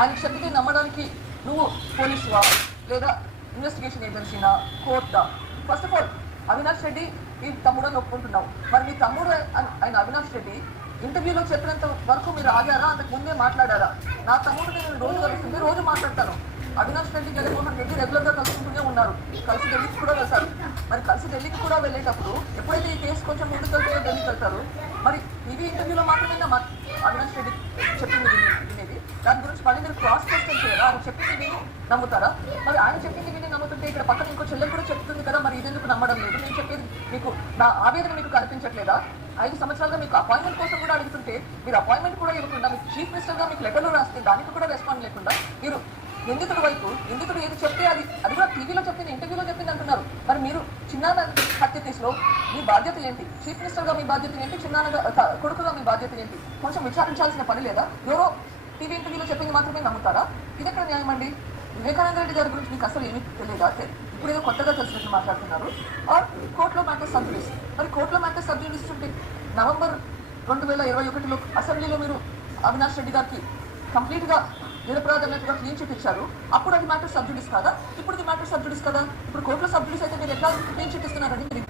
ఆయన చెప్తే నమ్మడానికి నువ్వు పోలీసువా లేదా ఇన్వెస్టిగేషన్ ఏజెన్సీనా కోర్టా? First of all Avinash Reddy మీ తమ్ముడు అని ఒప్పుకుంటున్నావు. మరి మీ తమ్ముడు ఆయన అవినాష్ రెడ్డి ఇంటర్వ్యూలో చెప్పినంత వరకు మీరు ఆగారా? అంతకు ముందే మాట్లాడారా? నా తమ్ముడు నేను రోజు కలుస్తుంది, రోజు మాట్లాడతాను. అవినాష్ రెడ్డి జగన్మోహన్ రెడ్డి రెగ్యులర్గా కలుసుకుంటూనే ఉన్నారు. కలిసి ఢిల్లీకి కూడా వెళ్తారు. మరి కలిసి ఢిల్లీకి కూడా వెళ్ళేటప్పుడు ఎప్పుడైతే ఈ కేసు కొంచెం ముందుకు వెళ్తే ఢిల్లీకి వెళ్తారు. మరి టీవీ ఇంటర్వ్యూలో మాత్రమే అవినాష్ రెడ్డి చెప్పింది వినేది. దాని గురించి మళ్ళీ మీరు క్రాస్ క్వశ్చన్ చేయరా? ఆయన చెప్పింది విని నమ్ముతారా? మరి ఆయన చెప్పింది విని నమ్ముతుంటే ఇక్కడ పక్కన ఇంకో చెల్లెలు కూడా చెప్తుంది కదా, మరి ఇదెందుకు నమ్మడం లేదు? నేను చెప్పేది మీకు నా ఆవేదన మీకు కనిపించట్లేదా? 5 సంవత్సరాలుగా మీకు అపాయింట్మెంట్ కోసం కూడా అడుగుతుంటే మీరు అపాయింట్మెంట్ కూడా ఇవ్వకుండా, మీకు చీఫ్ మినిస్టర్గా మీకు లెటర్లు రాస్తే దానికి కూడా రెస్పాండ్ లేకుండా మీరు నిందితుడు వైపు నిందితుడు ఏది చెప్తే అది కూడా టీవీలో చెప్పింది, ఇంటర్వ్యూలో చెప్పింది అంటున్నారు. మరి మీరు చిన్నాన్న హత్య కేసులో మీ బాధ్యత ఏంటి? చీఫ్ మినిస్టర్గా మీ బాధ్యత ఏంటి? చిన్నాన్న కొడుకుగా మీ బాధ్యత ఏంటి? కొంచెం విచారించాల్సిన పని లేదా? ఎవరో టీవీ ఇంటర్వ్యూలో చెప్పింది మాత్రమే నమ్ముతారా? ఇది ఎక్కడ న్యాయం అండి? వివేకానంద రెడ్డి గారి గురించి మీకు అసలు ఏమీ తెలియదా? ఇప్పుడు ఏదో కొత్తగా తెలిసినట్టు మాట్లాడుతున్నారు. ఆర్ కోర్టులో మ్యాటర్ సబ్జుడిస్. మరి కోర్టులో మ్యాటర్ సబ్జుడిస్ ఉంటే నవంబర్ 2021లో అసెంబ్లీలో మీరు అవినాష్ రెడ్డి గారికి కంప్లీట్గా నిరపరాధమైనట్టుగా క్లీన్ చిట్ ఇచ్చారు. అప్పుడు అది మ్యాటర్ సబ్జుడిస్ కాదా? ఇప్పుడు మ్యాటర్ సబ్జుడిస్ కదా? ఇప్పుడు కోర్టులో సబ్జుడిస్ అయితే మీరు ఎట్లా క్లీన్ చిట్ ఇస్తున్నారండి?